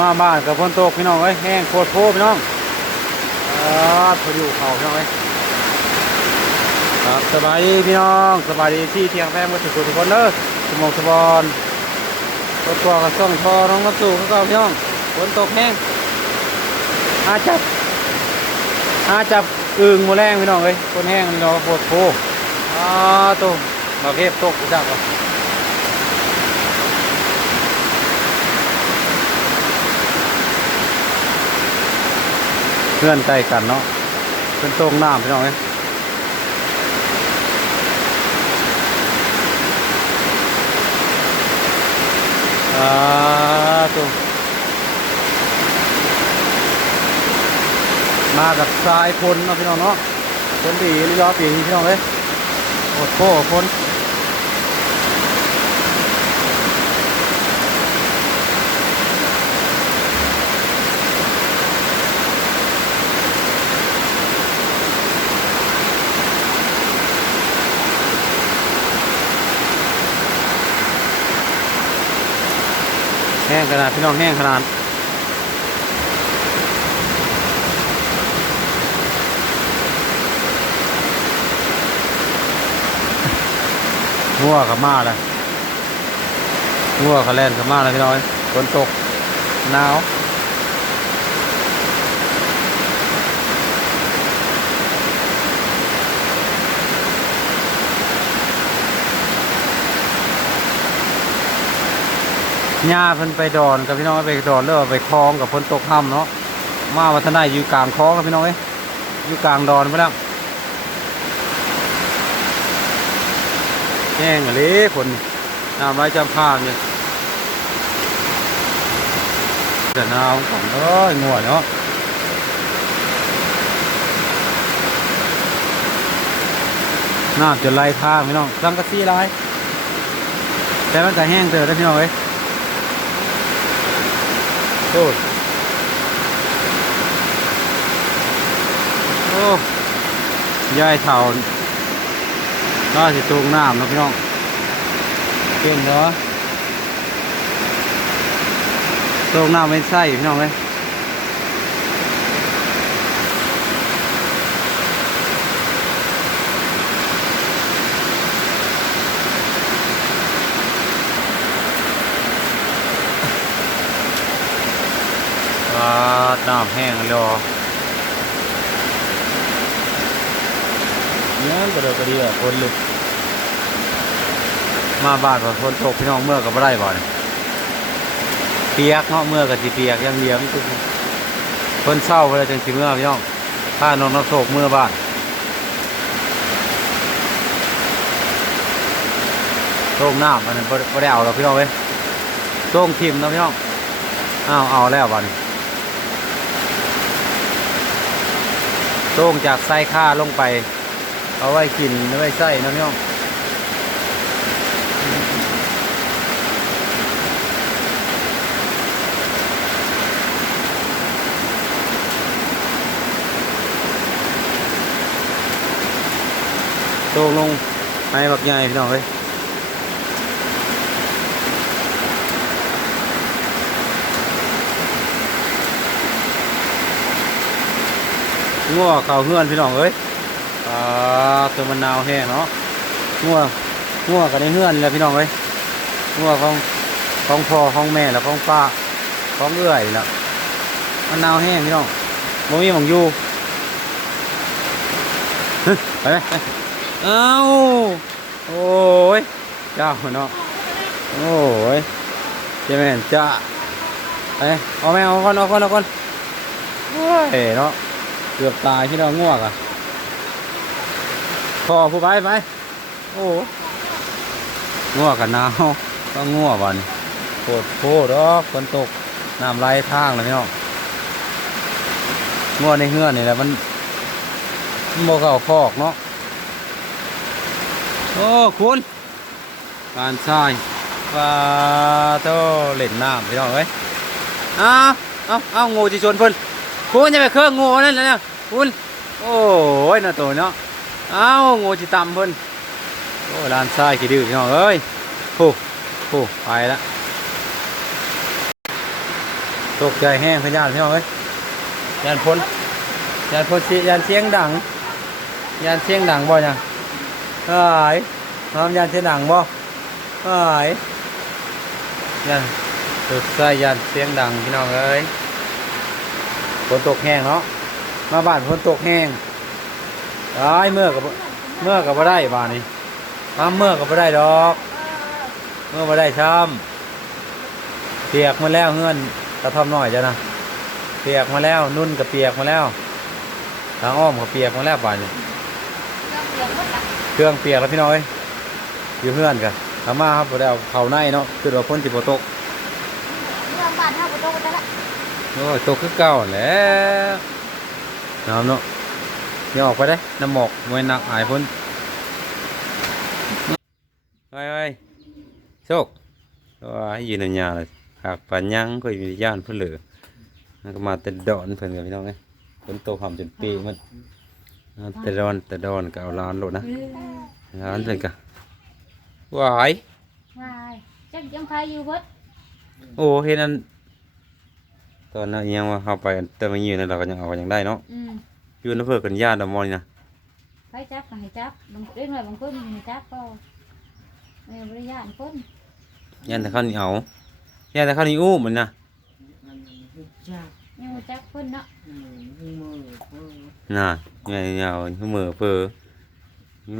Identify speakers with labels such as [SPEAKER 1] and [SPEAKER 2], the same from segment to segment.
[SPEAKER 1] มาบ้านกับฝนตกพี่น้องเอ้ยแห้งโคตรโพพี่น้องอ่าพออยู่เขาพี่น้องเอ้ยครับสบายดีพี่น้องสบายดีที่เที่ยงแฟนมาถึงทุกคนเด้อสมองสบอนรถตัวกับซ่องทอน้องมาสู่เขาก็พี่น้องฝนตกแห้งอาจับอาจับอึ่งหมูแรงพี่น้องเอ้ยฝนแห้งนี่เนาะโคตรโพอ่าตัวมาเก็บตกจับอะ เพื่อนใกล้กันเนาะเป็นตรงน้ำพี่น้องเอ้ยอ่าตัวมากับทรายพลเนาะพี่น้องเนาะพลดีหรือยอปีพี่น้องเอ้ยโอ้โหพล ห้งขนาดพี่น้องแห้งขนาดงัวกับมาเลยงัวกับแล่นกับมาเลยพี่น้องเอ้ยฝนตกหนาว หญ้าเพิ่นไปดอนกับพี่น้องไปดอนเรือว่าไปคลองกับฝนตกห้ำเนาะมาวัฒนายอยู่กลางคลองกับพี่น้องเอ้ยอยู่กลางดอนไปแล้วแห้งเลยคนน้ำไหลจำพานเนี่ยแต่หนาวของเอ้ยงัวเนาะน้ำจะไหลทางพี่น้องสังกะสีไหลแต่มันก็แห้งเจอได้พี่น้องเอ้ย โอ้ยโอ้ยายเท่าน่าสิตรงน้ำนะพี่น้องเก่งเนาะตรงน้ำไม่ใส่พี่น้องเลย น้ำแห้งแล้วเนี่ยกระโดดกระเดียคนลึกมาบ้านก่อนฝนตกพี่น้องเมื่อก็บ่ได้บ่เนี่ยเปียกเนาะเมื่อก็สิเปียกอย่างเดียวนี่คือคนเศร้าเวลาจังสิเมื่อพี่น้องถ้าน้องน้ำโศกเมื่อบ้านโต้มน้ำอันนั้นบ่บ่ได้เอาหรอกพี่น้องเว้ยโต้งทิมเนาะพี่น้องอ้าวเอาแล้วบ้าน โต้งจากไส้ข้าลงไป เอาไว้กินเอาไว้ใส่นาะพี่น้องโตงลงให้บักใหญ่พี่น้องเฮ้ย งัวเขาเฮือนพี่น้องเอ้ยอ่าตัวมันนาวแห้งเนาะงัวงัวกันในเฮือนเลยพี่น้องเอ้ยงัวของของพ่อของแม่แล้วของป้าของเอื้อยแล้วมันนาวแห้งพี่น้องบ่มีหมองอยู่ไปไหมเอ้าโอ้ยเจ้าเนาะโอ้ยเจ้าแม่จ้าไปเอาแม่เอาก่อนเอาก่อนเอาก่อนโอ้ยเนาะ เกือบตายที่เราง่วงอะพอผู้ไปไปโอ้ง่วงกันหนาวก็ง่วงวันโคตรโคตรดอฝนตกน้ำไหลทางเลยพี่น้องง่วงในเฮือนนี่แหละมันโมันบ่าคอกเนาะโอ้คุณการทรายปลาโตเล่นน้ำพี่น้องเอ้ยเอาเอาเอางูจิชนเพิ่น คุณจะไปเครื่องงูนั่นนะเนี่ยคุณโอ้ยน่าตัวเนาะเอางูจิตำเพิ่นโอ้ลานทรายขี้ดื้อพี่น้องเอ้ยโอ้โหไปละตกใจแห้งพยานพี่น้องเอ้ยยานพ้นยานพ้นเสียยานเสียงดังยานเสียงดังบ่ยังเอ้ยน้ำยานเสียงดังบ่เอ้ยยานตกใจยานเสียงดังพี่น้องเอ้ย ฝนตกแห้งเนาะมาบ้านฝนตกแห้งไอ้ายเมื่อกับเมื่อกับบ่ได้บ้านนี้มาเมื่อกับบ่ได้ดอก เมื่อบ่ได้ช้ำเปียกมาแล้วเงื่อนกระท่อมน้อยจ้ะนะเปียกมาแล้วนุ่นกับเปียกมาแล้วทางอ้อมกับเปียกมาแล้วบ้านนี้เครื่องเปียกแล้วพี่น้อยอยู่เพื่อนกันทำมาครับบ่ได้เอาเข้าในเนาะคือว่าพ้นสิบ่ตก
[SPEAKER 2] เรื่องบ้านเฮาบ่ต้องไปละ
[SPEAKER 1] โอ้ยตกคือเก่าแหล้วน้ำเนาะอย่าออกไปได้น้ำหมอกมวยหนักอายพ้นไปไปโชคว่าให้ยืนในยาเลยหากปัญญังก็มีย่านเพื่อเหลือมันก็มาแต่ดอนเพิ่นกับพี่น้องเอ้ยฝนตกหำจนปีกมันมาแต่ดอนแต่ดอนก็เอาล้านโลดนะล้านเพิ่นก็วาย
[SPEAKER 2] วายจักยังใครอยู่เบิด
[SPEAKER 1] โอ้เห็นอัน ตอนนั้นยังว่าเข้าไปแต่มายืนนั่นเราก็ยังเอาก็ยังได้เนาะ
[SPEAKER 2] อืม
[SPEAKER 1] อยู่นั่นเพื่อกันญาติดอกมอนี่นะ
[SPEAKER 2] ใครจับก็ให้จับบางเด็กน้อยบางคนให้จับก็แม่บ่ได้ย่านคน
[SPEAKER 1] ญาติแต่เขานี่เอาญาติแต่เขานี่อู้มันนะ
[SPEAKER 2] ยังบ่จักเพิ่นเนาะ
[SPEAKER 1] น่ะไงเงาหัวมือเพื่อ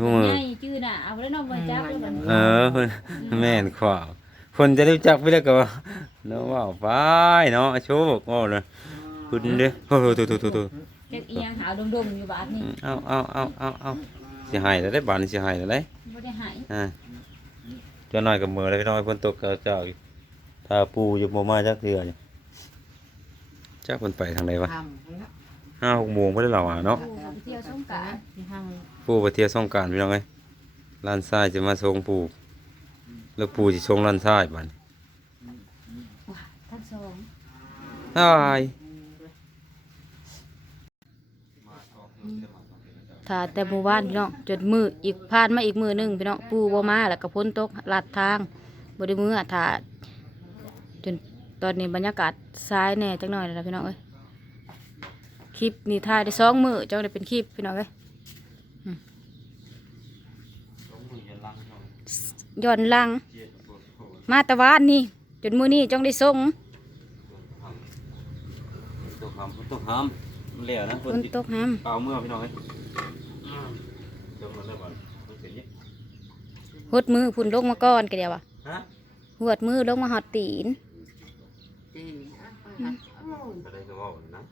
[SPEAKER 1] หัวมือ
[SPEAKER 2] ใหญ่ชื่อน่ะเอาบ่ได้น้องบ่จับแล้วมัน
[SPEAKER 1] เออเพิ่นแม่นขวาคนจะรู้จักไปแล้วก็ว่า เนาะว่าไปเนาะโชคโอ้เลยคุณเด้อโอ้โหโตโตโตโต
[SPEAKER 2] จักอีหยังหาวดมๆอยู่บาดนี้
[SPEAKER 1] เอาเอาเอาเอาเอาสิหายแล้วได้บานนี่สิหายแล้วได้
[SPEAKER 2] บ่ได้หาย
[SPEAKER 1] อ่าเจะน้อยกับมือเลยพี่น้อยฝนตกก็เจ้าอยู่ถ้าปูอยู่บ่มาจักเทื่อนี่จักเพิ่นไปทางไหนวะห้าหกโมงบ่ได้เหล่าอะเนาะ
[SPEAKER 2] โอ้ไปเที่ยวสงกรานต์
[SPEAKER 1] ปูไปเที่ยวสงกรารพี่น้องเอ้ยร้านทรายจะมาส่งปูแล้วปูสิส่งร้านทรายบัดนี้
[SPEAKER 2] ว้าทั้งสอง
[SPEAKER 1] อาย
[SPEAKER 2] ถ้าแต่หมู่บ้านพี่น้องจนมืออีกผ่านมาอีกมือหนึ่งพี่น้องปูบ่มาแล้วก็พ้นตกลัดทางบ่ได้มือถ้าจนตอนนี้บรรยากาศซ้ายแน่จักหน่อยแล้วล่ะพี่น้องเอ้ยคลิปนี่ถ่ายได้สองมือจังได้เป็นคลิปพี่น้องเอ้ยย้อนลัง มาแตะวานนี่จนมือนี้จังได้ส่ง
[SPEAKER 1] ตกหามตกหามมันเหลวนะ
[SPEAKER 2] ฝนตกแฮม
[SPEAKER 1] เปล่าเมื่อพี่น้องเอ้ยจมมันแล้วบัดมันเป็นยัง
[SPEAKER 2] หดมือพุ่นลงมาก่อนก็เดียวอะ
[SPEAKER 1] ฮะ
[SPEAKER 2] หวดมือลงมาหอดตีน
[SPEAKER 1] ก็ได้ก็เว้านะ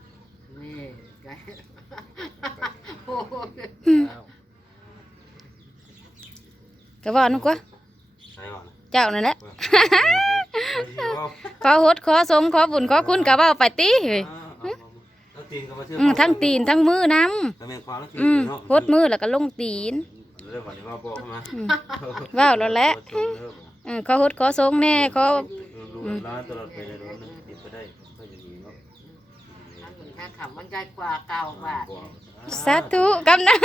[SPEAKER 2] ก็ว่านุกว่า
[SPEAKER 1] ใช่บ่นะ
[SPEAKER 2] เจ้านั่นแหละ
[SPEAKER 1] เว้า
[SPEAKER 2] ขอหดขอสงขอบุญขอคุณกับว่าไปตีเฮ้ย
[SPEAKER 1] แล้ว ตีนก็มาเชื่อ
[SPEAKER 2] อืมทั้งตีนทั้งมือน้
[SPEAKER 1] แต่แม่นความแล้วำ
[SPEAKER 2] อืมหดมือแล้วก็ลงตีน
[SPEAKER 1] เรื่องวันนี้ว่าบอกเข้ามา
[SPEAKER 2] อืมว้าวแล้วแหละอืมขอหดขอสงแน่ขอ
[SPEAKER 1] ลูกร้านตลอดไปเลยรู้นึงติดไปได้ก็จะดีเนาะ
[SPEAKER 3] ถ้าขับมันใจกว่าเก่าว่า
[SPEAKER 2] สาธุกับนะ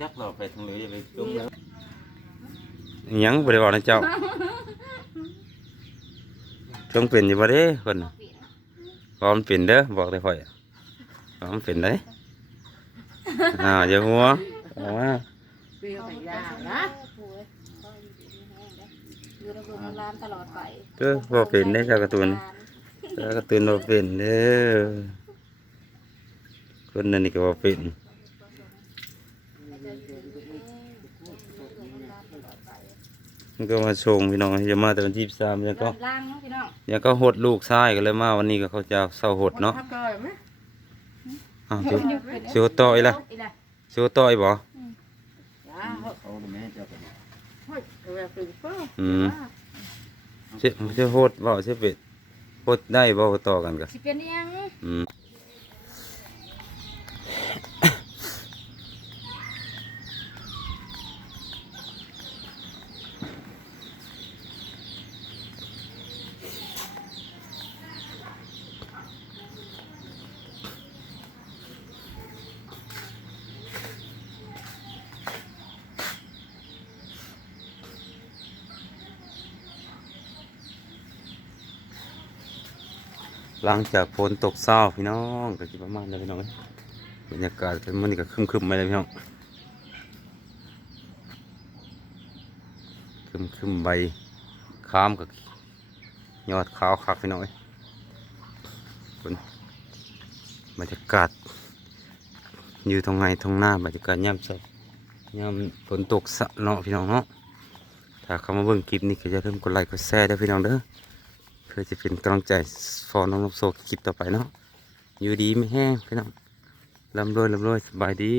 [SPEAKER 1] จักเราไปทางเหลืออย่าไปจุ่มแล้วยังบ่ได้บอกนะเจ้า ต้องเป็นอยู่บ่เด้คนน่ะพร้อมเป็นเด้อบอกได้ค่อยพร้อมเป็นได้อ่าอย่าหัวเอามา
[SPEAKER 3] เปรี้ยวแต่ยากนะ
[SPEAKER 2] อยู่ในโรงแรมตลอดไป
[SPEAKER 1] เด้อบ่เป็นได้อเจ้าการ์ตูนเจ้าการ์ตูนบ่เป็นเด้อคนนั้นนี่ก็บ่เป็น มันก็มาชงพี่น้องจะมาแต่วันที่23ยังก็
[SPEAKER 2] ล่างเนาะพี่น้อง
[SPEAKER 1] ยังก็หดลูกชายกันเลยมาวันนี้ก็เขาจะเศร้าหดเนาะ
[SPEAKER 3] ถ้าเกิดไหม
[SPEAKER 1] อ้าวสิสิวต่อยล่ะ
[SPEAKER 2] อีละ
[SPEAKER 1] สิวต่อยบ่
[SPEAKER 3] จ้าเฮ้ยเออเป็นเฟ้อ
[SPEAKER 1] อืมสิสิหดบ่สิเป็ดหดได้บ่ต่อกันก็
[SPEAKER 2] สิเป็นอิหยัง
[SPEAKER 1] อืม หลังจากฝนตกเศร้าพี่น้องก็สิประมาณนั้นพี่น้องบรรยากาศเป็นมันก็ครึมไปเลยพี่น้องครึมใบข้ามกับยอดขาวคักพี่น้องเอ้ยฝนบรรยากาศ อยู่ตรงไหนตรงหน้าบรรยากาศย่ำเช้ายามฝนตกสะเนาะพี่น้องเนาะถ้าเข้ามาเบิ่งคลิปนี้ก็จะเริ่าลืมกดไลค์กดแชร์ด้พี่น้องเด้อ พื่อจะเป็นกำลังใจฟอน้องลบโซคลิปต่อไปเนาะอยู่ดีไม่แห้งพี่น้องลำรวยลำรวยสบายดี